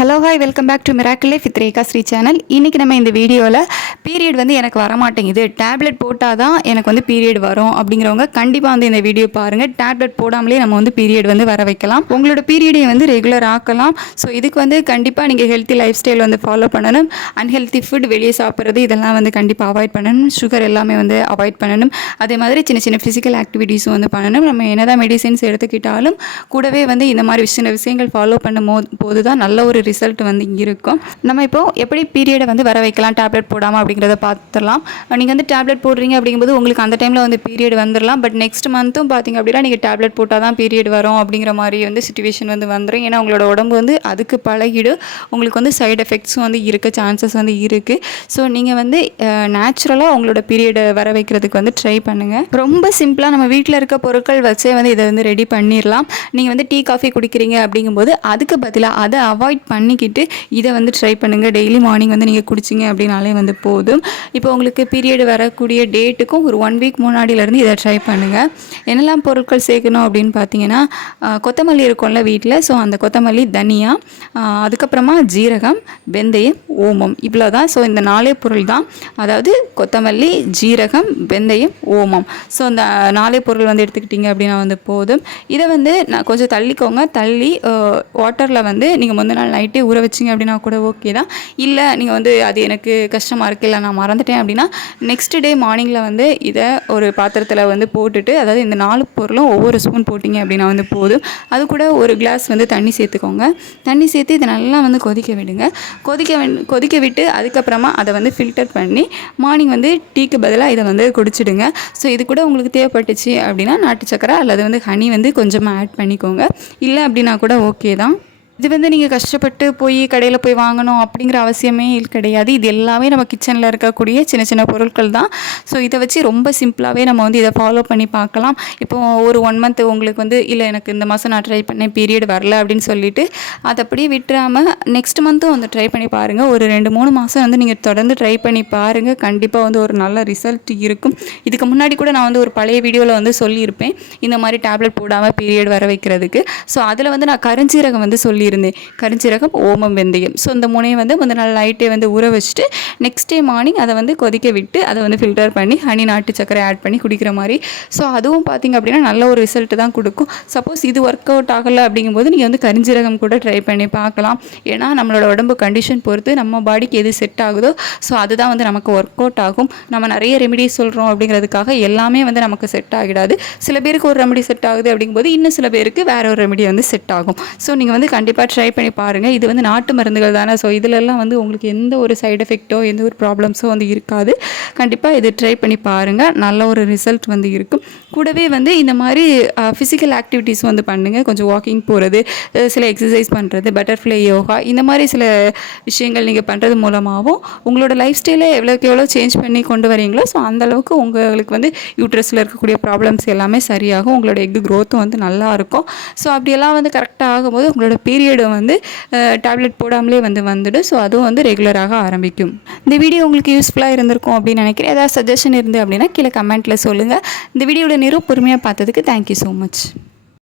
Hello hi welcome back to miracle life with Rekha Sri channel. இன்றைக்கி நம்ம இந்த வீடியோவில் பீரியட் வந்து எனக்கு வரமாட்டேங்குது, டேப்லெட் போட்டால் தான் எனக்கு வந்து பீரியட் வரும் அப்படிங்கிறவங்க கண்டிப்பாக வந்து இந்த வீடியோ பாருங்கள். டேப்லெட் போடாமலே நம்ம வந்து பீரியட் வந்து வர வைக்கலாம், உங்களோட பீரியடை வந்து ரெகுலர் ஆக்கலாம். ஸோ இதுக்கு வந்து கண்டிப்பாக நீங்கள் ஹெல்த்தி லைஃப் ஸ்டைல் வந்து ஃபாலோ பண்ணணும். அன்ஹெல்த்தி ஃபுட், வெளியே சாப்பிட்றது இதெல்லாம் வந்து கண்டிப்பாக அவாய்ட் பண்ணணும். சுகர் எல்லாமே வந்து அவாய்ட் பண்ணணும். அதே மாதிரி சின்ன சின்ன ஃபிசிக்கல் ஆக்டிவிட்டீஸும் வந்து பண்ணணும். நம்ம என்னதான் மெடிசின்ஸ் எடுத்துக்கிட்டாலும் கூடவே வந்து இந்த மாதிரி சின்ன விஷயங்கள் ஃபாலோ பண்ணும் போது தான் நல்ல ஒரு ரிசல்ட் வந்து இருக்கும். நம்ம இப்போ எப்படி பீரியடை வந்து வர வைக்கலாம் டேப்லெட் போடாமல் அப்படிங்கிறத பார்த்துடலாம். நீங்கள் வந்து டேப்லெட் போடுறீங்க அப்படிங்கும்போது உங்களுக்கு அந்த டைமில் வந்து பீரியட் வந்துடலாம். பட் நெக்ஸ்ட் மந்த்தும் பார்த்திங்க அப்படின்னா நீங்கள் டேப்லெட் போட்டால் தான் பீரியட் வரும் அப்படிங்கிற மாதிரி வந்து சிச்சுவேஷன் வந்து வந்துடும். ஏன்னா உங்களோட உடம்பு வந்து அதுக்கு பழகிடும். உங்களுக்கு வந்து சைடு எஃபெக்ட்ஸும் வந்து இருக்க சான்சஸ் வந்து இருக்குது. ஸோ நீங்கள் வந்து நேச்சுரலாக உங்களோட பீரியடை வர வைக்கிறதுக்கு வந்து ட்ரை பண்ணுங்கள். ரொம்ப சிம்பிளாக நம்ம வீட்டில் இருக்க பொருட்கள் வச்சே வந்து இதை வந்து ரெடி பண்ணிடலாம். நீங்கள் வந்து டீ காஃபி குடிக்கிறீங்க அப்படிங்கும்போது அதுக்கு பதிலாக அதை அவாய்ட் பண்ணிக்கிட்டு இதை வந்து ட்ரை பண்ணுங்கள். டெய்லி மார்னிங் வந்து நீங்கள் குடிச்சிங்க அப்படின்னாலே வந்து போதும். இப்போ உங்களுக்கு பீரியட் வரக்கூடிய டேட்டுக்கும் ஒரு 1 வீக் முன்னாடியிலேருந்து இதை ட்ரை பண்ணுங்கள். என்னெல்லாம் பொருட்கள் சேர்க்கணும் அப்படின்னு பார்த்தீங்கன்னா, கொத்தமல்லி இருக்கும்ல வீட்டில், ஸோ அந்த கொத்தமல்லி, தனியா, அதுக்கப்புறமா ஜீரகம், வெந்தயம், ஓமம், இவ்வளோ தான். ஸோ இந்த 4 பொருள் தான். அதாவது கொத்தமல்லி, ஜீரகம், வெந்தயம், ஓமம். ஸோ இந்த 4 பொருள் வந்து எடுத்துக்கிட்டிங்க அப்படின்னா வந்து போதும். இதை வந்து நான் கொஞ்சம் தள்ளிக்கோங்க. தள்ளி வாட்டரில் வந்து நீங்கள் முந்தின நாள் நைட்டே ஊற வச்சிங்க அப்படின்னா கூட ஓகே தான். இல்லை நீங்கள் வந்து அது எனக்கு கஷ்டமாக இருக்குது, இல்லை நான் மறந்துட்டேன் அப்படின்னா நெக்ஸ்ட் டே மார்னிங்கில் வந்து இதை ஒரு பாத்திரத்தில் வந்து போட்டுட்டு, அதாவது இந்த 4 பொருளும் ஒவ்வொரு ஸ்பூன் போட்டிங்க அப்படின்னா வந்து போதும். அது கூட ஒரு கிளாஸ் வந்து தண்ணி சேர்த்துக்கோங்க. தண்ணி சேர்த்து இதை நல்லா வந்து கொதிக்க விடுங்க. கொதிக்க விட்டு அதுக்கப்புறமா அதை வந்து ஃபில்டர் பண்ணி மார்னிங் வந்து டீக்கு பதிலாக இதை வந்து குடிச்சிடுங்க. ஸோ இது கூட உங்களுக்கு தேவைப்பட்டுச்சு அப்படின்னா நாட்டு சக்கரை அல்லது வந்து ஹனி வந்து கொஞ்சமாக ஆட் பண்ணிக்கோங்க. இல்லை அப்படின்னா கூட ஓகே தான். இது வந்து நீங்கள் கஷ்டப்பட்டு போய் கடையில் போய் வாங்கணும் அப்படிங்கிற அவசியமே கிடையாது. இது எல்லாமே நம்ம கிச்சனில் இருக்கக்கூடிய சின்ன சின்ன பொருட்கள் தான். ஸோ இதை வச்சு ரொம்ப சிம்பிளாகவே நம்ம வந்து இதை ஃபாலோ பண்ணி பார்க்கலாம். இப்போது ஒரு 1 மந்த் உங்களுக்கு வந்து இல்லை எனக்கு இந்த மாதம் நான் ட்ரை பண்ணேன் பீரியட் வரல அப்படின்னு சொல்லிட்டு அதை அப்படியே விட்டுறாமல் நெக்ஸ்ட் மந்த்தும் வந்து ட்ரை பண்ணி பாருங்கள். ஒரு 2-3 மாதம் வந்து நீங்கள் தொடர்ந்து ட்ரை பண்ணி பாருங்கள். கண்டிப்பாக வந்து ஒரு நல்ல ரிசல்ட் இருக்கும். இதுக்கு முன்னாடி கூட நான் வந்து ஒரு பழைய வீடியோவில் வந்து சொல்லியிருப்பேன் இந்த மாதிரி டேப்லெட் போடாமல் பீரியட் வர வைக்கிறதுக்கு. ஸோ அதில் வந்து நான் கருஞ்சீரகம் வந்து சொல்லியிருந்தேன். கருஞ்சீரகம், ஓமம், வெந்தயம். ஸோ இந்த 3 வந்து முந்தின நாள் நைட்டே வந்து ஊற வச்சுட்டு நெக்ஸ்ட் டே மார்னிங் அதை வந்து கொதிக்க விட்டு அதை வந்து ஃபில்டர் பண்ணி ஹனி, நாட்டு சக்கரை ஆட் பண்ணி குடிக்கிற மாதிரி. ஸோ அதுவும் பார்த்திங்க அப்படின்னா நல்ல ஒரு ரிசல்ட் தான் கொடுக்கும். சப்போஸ் இது ஒர்க் அவுட் ஆகலை அப்படிங்கும்போது நீங்கள் வந்து கருஞ்சீரகம் கூட ட்ரை பண்ணி பார்க்கலாம். ஏன்னா நம்மளோட உடம்பு கண்டிஷன் பொறுத்து நம்ம பாடிக்கு எது செட் ஆகுதோ ஸோ அதுதான் வந்து நமக்கு ஒர்க் அவுட் ஆகும். நம்ம நிறைய ரெமிடிஸ் சொல்கிறோம் அப்படிங்கிறதுக்காக எல்லாமே வந்து நமக்கு செட் ஆகிடாது. சில பேருக்கு ஒரு ரெமிடி செட் ஆகுது அப்படிங்கும்போது இன்னும் சில பேருக்கு வேற ஒரு ரெமிடி வந்து செட் ஆகும். ஸோ நீங்கள் வந்து கண்டிப்பாக ட்ரை பண்ணி பாருங்கள். இது வந்து நாட்டு மருந்துகள் தானே, ஸோ இதிலெல்லாம் வந்து உங்களுக்கு எந்த ஒரு சைடு எஃபெக்ட்டோ எந்த ஒரு ப்ராப்ளம்ஸோ வந்து இருக்காது. கண்டிப்பாக இது ட்ரை பண்ணி பாருங்கள். நல்ல ஒரு ரிசல்ட் வந்து இருக்கும். கூடவே வந்து இந்த மாதிரி ஃபிசிக்கல் ஆக்டிவிட்டீஸ் வந்து பண்ணுங்கள். கொஞ்சம் வாக்கிங் போகிறது, சில எக்ஸசைஸ் பண்ணுறது, பட்டர்ஃப்ளை யோகா, இந்த மாதிரி சில விஷயங்கள் நீங்கள் பண்ணுறது மூலமாகவும் உங்களோட லைஃப் ஸ்டைலை எவ்வளோக்கு எவ்வளோ சேஞ்ச் பண்ணி கொண்டு வரீங்களோ ஸோ அந்தளவுக்கு உங்களுக்கு வந்து யூட்ரஸில் இருக்கக்கூடிய ப்ராப்ளம்ஸ் எல்லாமே சரியாகும். உங்களோட எக்கு க்ரோத்தும் வந்து நல்லாயிருக்கும். ஸோ அப்படியெல்லாம் வந்து கரெக்டாக ஆகும்போது உங்களோட பீரியடும் வந்து டேப்லெட் போடாமலே வந்து வந்துடும். ஸோ அதுவும் வந்து ரெகுலராக ஆரம்பிக்கும். இந்த வீடியோ உங்களுக்கு யூஸ்ஃபுல்லாக இருந்திருக்கும் அப்படின்னு நினைக்கிறேன். ஏதாவது சஜஷன் இருந்து அப்படின்னா கீழே கமெண்ட்டில் சொல்லுங்கள். இந்த வீடியோட பொறுமையாக பார்த்ததுக்கு தேங்க்யூ ஸோ மச்.